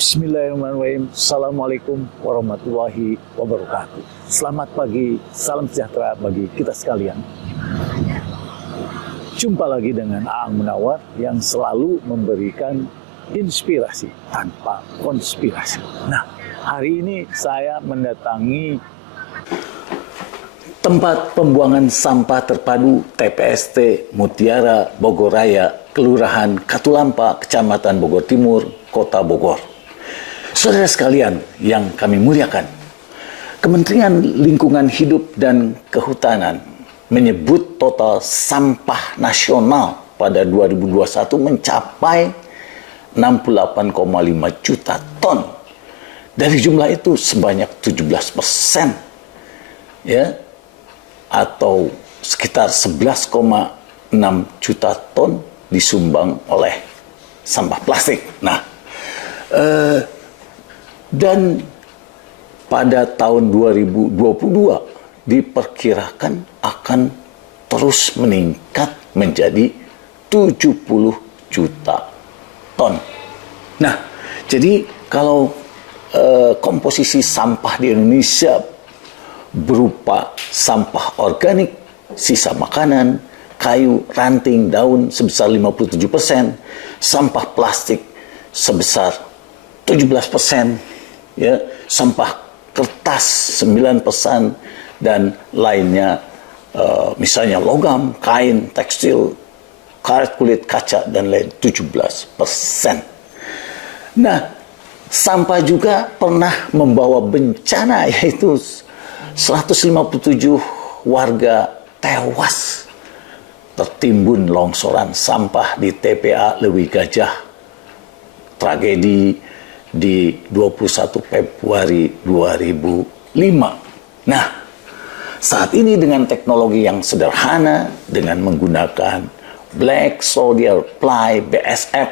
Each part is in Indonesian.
Bismillahirrahmanirrahim. Assalamualaikum warahmatullahi wabarakatuh. Selamat pagi, salam sejahtera bagi kita sekalian. Jumpa lagi dengan Aang Munawar yang selalu memberikan inspirasi tanpa konspirasi. Nah, hari ini saya mendatangi tempat pembuangan sampah terpadu TPST Mutiara Bogor Raya, Kelurahan Katulampa, Kecamatan Bogor Timur, Kota Bogor. Saudara sekalian yang kami muliakan, Kementerian Lingkungan Hidup dan Kehutanan menyebut total sampah nasional pada 2021 mencapai 68,5 juta ton. Dari jumlah itu sebanyak 17%, ya, atau sekitar 11,6 juta ton disumbang oleh sampah plastik. Nah, dan pada tahun 2022 diperkirakan akan terus meningkat menjadi 70 juta ton. Nah, jadi kalau komposisi sampah di Indonesia berupa sampah organik, sisa makanan, kayu, ranting, daun sebesar 57%, sampah plastik sebesar 17%, ya, sampah kertas 9%, dan lainnya misalnya logam, kain, tekstil, karet kulit, kaca, dan lain 17%. Nah, sampah juga pernah membawa bencana, yaitu 157 warga tewas tertimbun longsoran sampah di TPA Lewi Gajah, tragedi di 21 Februari 2005. Nah, saat ini dengan teknologi yang sederhana, dengan menggunakan Black Soldier Fly BSF,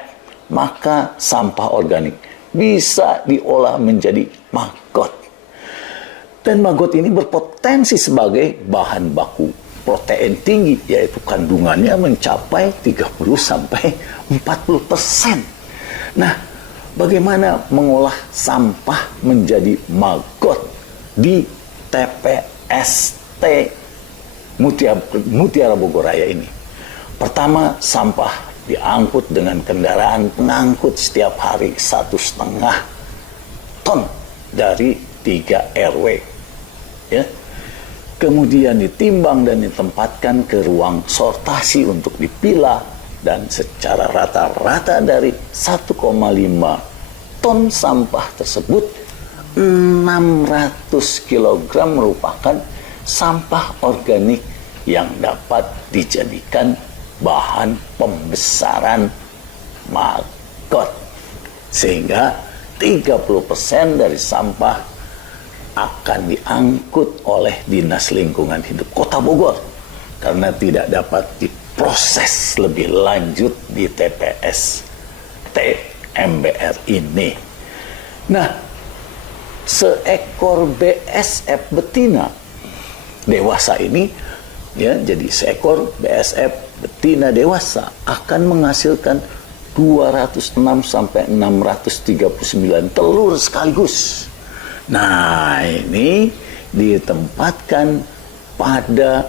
maka sampah organik bisa diolah menjadi maggot. Dan maggot ini berpotensi sebagai bahan baku protein tinggi, yaitu kandungannya mencapai 30-40%. Nah, bagaimana mengolah sampah menjadi maggot di TPST Mutiara Bogor Raya ini? Pertama, sampah diangkut dengan kendaraan pengangkut setiap hari 1,5 ton dari 3 RW, ya. Kemudian ditimbang dan ditempatkan ke ruang sortasi untuk dipilah, dan secara rata-rata dari 1,5 ton sampah tersebut 600 kg merupakan sampah organik yang dapat dijadikan bahan pembesaran maggot, sehingga 30% dari sampah akan diangkut oleh Dinas Lingkungan Hidup Kota Bogor karena tidak dapat diproses lebih lanjut di TPS TMBR ini. Nah, seekor BSF betina dewasa ini, ya, jadi seekor BSF betina dewasa akan menghasilkan 206 sampai 639 telur sekaligus. Nah, ini ditempatkan pada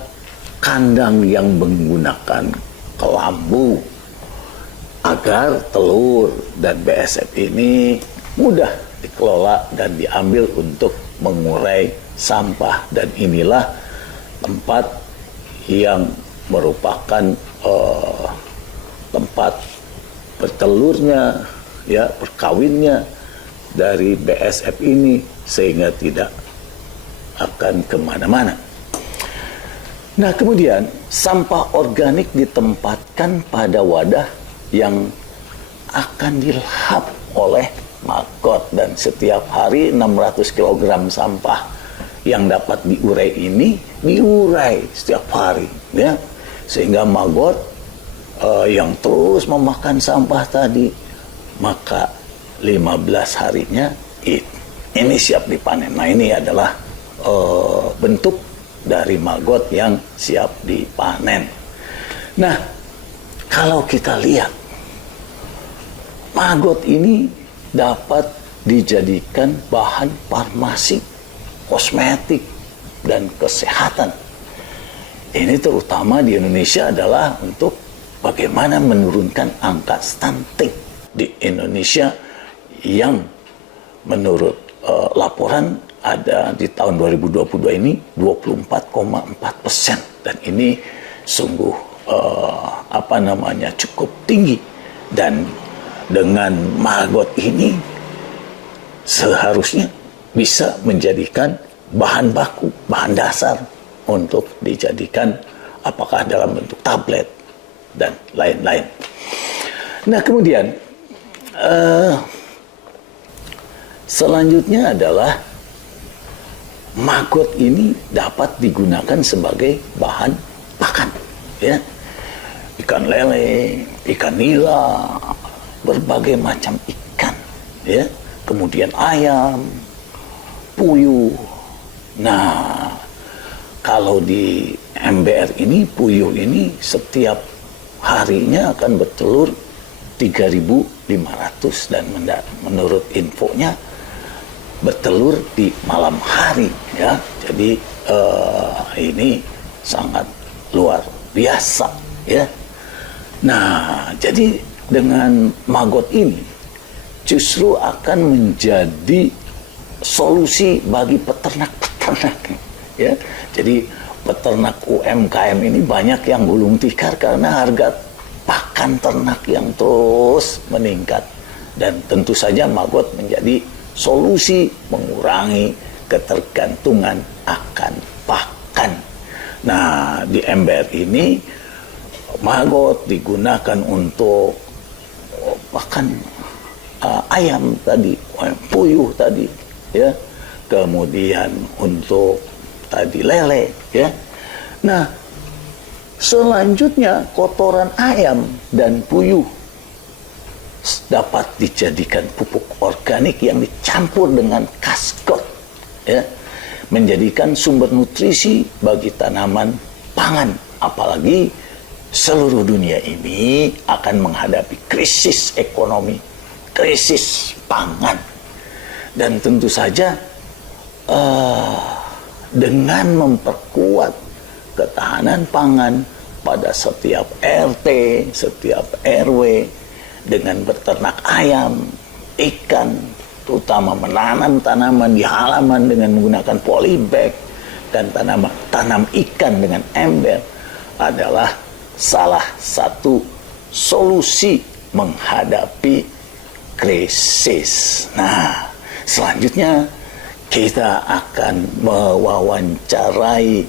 kandang yang menggunakan kelambu agar telur dan BSF ini mudah dikelola dan diambil untuk mengurai sampah. Dan inilah tempat yang merupakan tempat bertelurnya, ya, berkawinnya dari BSF ini, sehingga tidak akan kemana-mana. Nah, kemudian sampah organik ditempatkan pada wadah yang akan dilahap oleh maggot, dan setiap hari 600 kg sampah yang dapat diurai ini diurai setiap hari, ya, sehingga maggot yang terus memakan sampah tadi, maka 15 harinya ini siap dipanen. Nah, ini adalah bentuk dari maggot yang siap dipanen. Nah, kalau kita lihat maggot ini dapat dijadikan bahan farmasi, kosmetik, dan kesehatan. Ini terutama di Indonesia adalah untuk bagaimana menurunkan angka stunting di Indonesia yang menurut laporan ada di tahun 2022 ini 24,4%, dan ini sungguh cukup tinggi. Dan dengan maggot ini seharusnya bisa menjadikan bahan baku, bahan dasar untuk dijadikan apakah dalam bentuk tablet dan lain-lain. Nah, kemudian selanjutnya adalah maggot ini dapat digunakan sebagai bahan pakan, ya. Ikan lele, ikan nila, berbagai macam ikan, ya. Kemudian ayam, puyuh. Nah, kalau di MBR ini, puyuh ini setiap harinya akan bertelur 3.500, dan menurut infonya bertelur di malam hari, ya. Jadi ini sangat luar biasa, ya. Nah, jadi dengan maggot ini justru akan menjadi solusi bagi peternak-peternak, ya. Jadi peternak UMKM ini banyak yang gulung tikar karena harga pakan ternak yang terus meningkat, dan tentu saja maggot menjadi solusi mengurangi ketergantungan akan pakan. Nah, di MBR ini maggot digunakan untuk pakan ayam tadi, puyuh tadi, ya. Kemudian untuk tadi lele, ya. Nah, selanjutnya kotoran ayam dan puyuh dapat dijadikan pupuk organik yang dicampur dengan kaskot, ya, menjadikan sumber nutrisi bagi tanaman pangan. Apalagi seluruh dunia ini akan menghadapi krisis ekonomi, krisis pangan. Dan tentu saja dengan memperkuat ketahanan pangan pada setiap RT, setiap RW, dengan berternak ayam, ikan, terutama menanam tanaman di halaman dengan menggunakan polybag, dan tanam ikan dengan ember adalah salah satu solusi menghadapi krisis. Nah, selanjutnya kita akan mewawancarai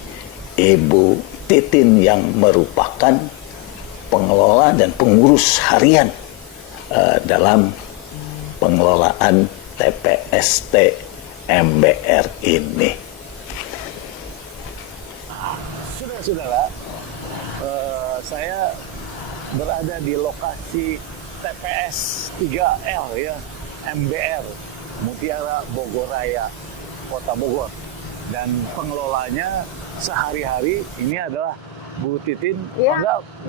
Ibu Titin yang merupakan pengelola dan pengurus harian dalam pengelolaan TPST MBR ini. Saudara-saudara, saya berada di lokasi TPS 3L, ya, MBR Mutiara Bogor Raya, Kota Bogor. Dan pengelolanya sehari-hari ini adalah Bu Titin. Ya.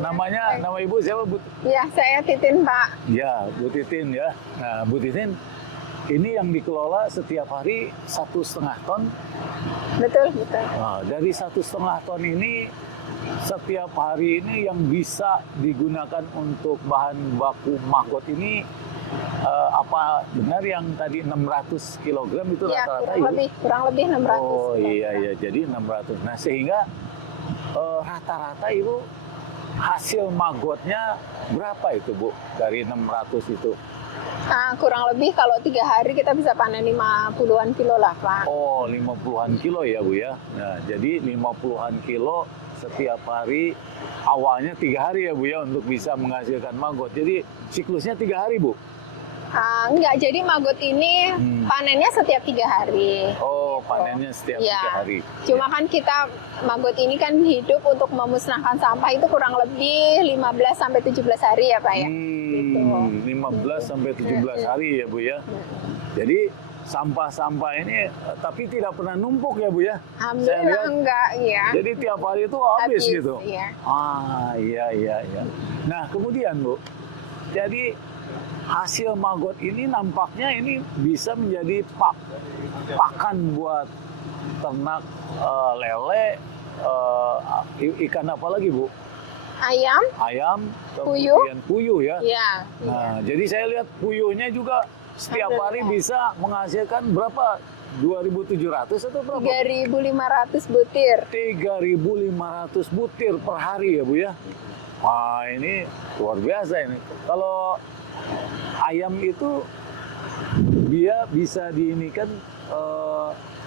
Nama Ibu siapa, Bu? Iya, saya Titin, Pak. Ya, Bu Titin, ya. Nah, Bu Titin, ini yang dikelola setiap hari 1,5 ton. Betul. Nah, dari 1,5 ton ini setiap hari ini yang bisa digunakan untuk bahan baku maggot ini, apa benar yang tadi 600 kg itu Ya, rata-rata? kurang lebih 600. Oh iya, jadi 600. Nah, sehingga rata-rata Ibu hasil maggotnya berapa itu, Bu, dari 600 itu? Kurang lebih kalau 3 hari kita bisa panen 50-an kilo lah, Pak. Oh, 50-an kilo ya, Bu, ya. Nah, jadi 50-an kilo setiap hari, awalnya 3 hari ya, Bu, ya, untuk bisa menghasilkan maggot. Jadi siklusnya 3 hari, Bu? Enggak, jadi maggot ini panennya setiap 3 hari. Oh, panennya setiap 3 hari. Cuma kan kita, maggot ini kan hidup untuk memusnahkan sampah itu kurang lebih 15-17 hari ya, Pak, ya. Gitu. 15-17 hari ya, Bu, ya. Jadi sampah-sampah ini tapi tidak pernah numpuk ya, Bu, ya? Alhamdulillah enggak, ya. Jadi tiap hari itu habis gitu? Iya. Iya. Nah, kemudian, Bu, jadi hasil maggot ini nampaknya ini bisa menjadi pakan buat ternak lele, ikan apa lagi Bu? Ayam, kemudian puyuh ya. ya. Nah, jadi saya lihat puyuhnya juga setiap hari bisa menghasilkan berapa? 2.700 atau berapa? 3.500 butir. 3.500 butir per hari ya Bu ya. Wah, ini luar biasa ini. Kalau ayam itu dia bisa diinikan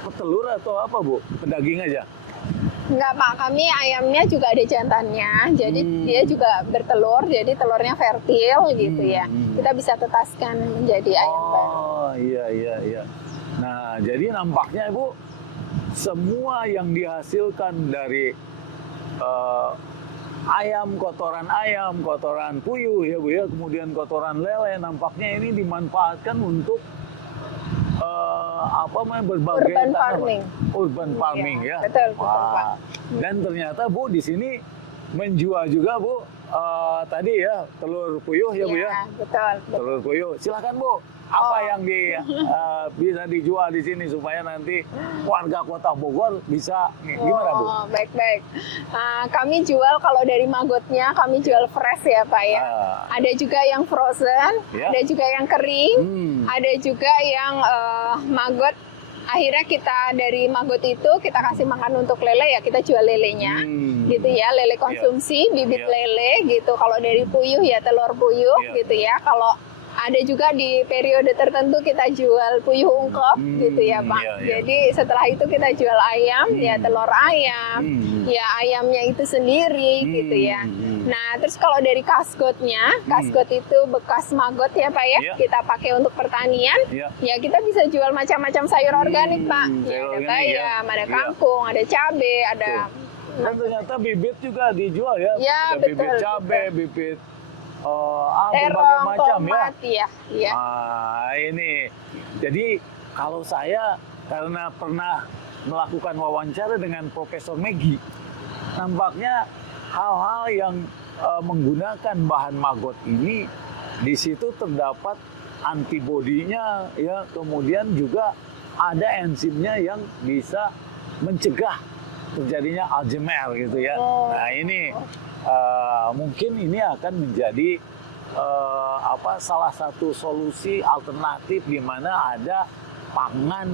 petelur atau apa Bu? Pedaging aja? Enggak Pak, kami ayamnya juga ada jantannya, jadi dia juga bertelur, jadi telurnya fertil gitu ya. Kita bisa tetaskan menjadi ayam baru. Oh iya. Nah jadi nampaknya Bu, semua yang dihasilkan dari ayam, kotoran puyuh ya Bu ya, kemudian kotoran lele, nampaknya ini dimanfaatkan untuk berbagai Urban farming. Urban farming ya. Betul Pak. Dan ternyata Bu di sini menjual juga Bu tadi ya telur puyuh ya Bu ya. Betul. Telur puyuh. Silakan Bu. Apa yang bisa dijual di sini supaya nanti warga Kota Bogor bisa gimana Bu? Baik. Kami jual kalau dari maggotnya kami jual fresh ya Pak ya. Ada juga yang frozen, ada juga yang kering, ada juga yang maggot. Akhirnya kita dari maggot itu kita kasih makan untuk lele ya, kita jual lelenya gitu ya, lele konsumsi, bibit lele gitu. Kalau dari puyuh ya telur puyuh gitu ya. Kalau ada juga di periode tertentu kita jual puyuh ungkep gitu ya Pak. Jadi setelah itu kita jual ayam, ya telur ayam, ya ayamnya itu sendiri gitu ya. Nah terus kalau dari kasgotnya, kasgot itu bekas maggot ya Pak ya, kita pakai untuk pertanian, ya kita bisa jual macam-macam sayur organik Pak. Ada bayam, ada kangkung, ada cabai, ada. Dan ternyata bibit juga dijual ya. Ada bibit cabai, bibit berbagai macam ya. Ini jadi kalau saya karena pernah melakukan wawancara dengan Profesor Meggy, nampaknya hal-hal yang menggunakan bahan maggot ini di situ terdapat antibodinya ya, kemudian juga ada enzimnya yang bisa mencegah terjadinya Alzheimer gitu ya. Nah ini mungkin ini akan menjadi salah satu solusi alternatif di mana ada pangan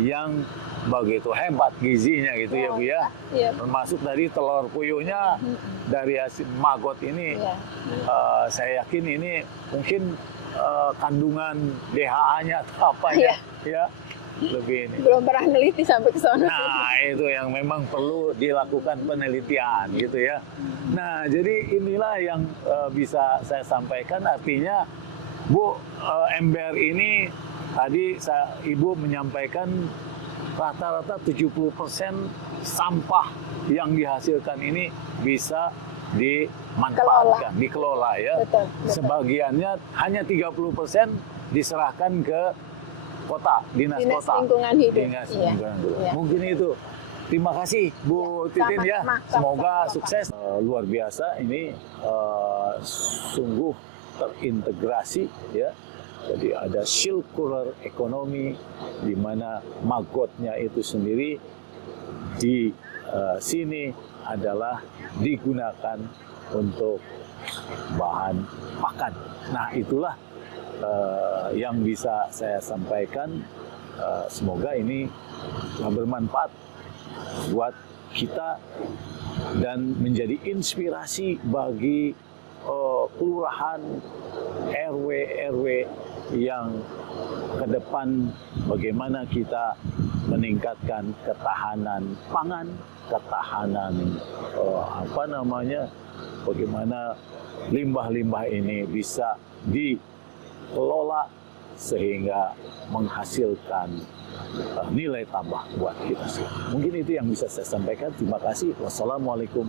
yang begitu hebat gizinya gitu ya Bu ya. Termasuk dari telur puyuhnya, dari hasil maggot ini, saya yakin ini mungkin kandungan DHA-nya atau apa ya lebih ini. Belum pernah neliti sampai ke sana. Nah, itu yang memang perlu dilakukan penelitian gitu ya. Nah, jadi inilah yang bisa saya sampaikan. Artinya, Bu, ember ini tadi Ibu menyampaikan rata-rata 70% sampah yang dihasilkan ini bisa dimanfaatkan, dikelola ya. Betul. Sebagiannya hanya 30% diserahkan ke kota, dinas kota, lingkungan hidup. Mungkin itu. Terima kasih Bu Titin ya. Semoga sukses. Luar biasa ini, sungguh terintegrasi ya. Jadi ada circular economy di mana maggotnya itu sendiri di sini adalah digunakan untuk bahan pakan. Nah itulah yang bisa saya sampaikan. Semoga ini bermanfaat buat kita dan menjadi inspirasi bagi kelurahan, RW yang ke depan bagaimana kita meningkatkan ketahanan pangan, ketahanan bagaimana limbah-limbah ini bisa dikelola sehingga menghasilkan nilai tambah buat kita semua. Mungkin itu yang bisa saya sampaikan. Terima kasih. Wassalamualaikum.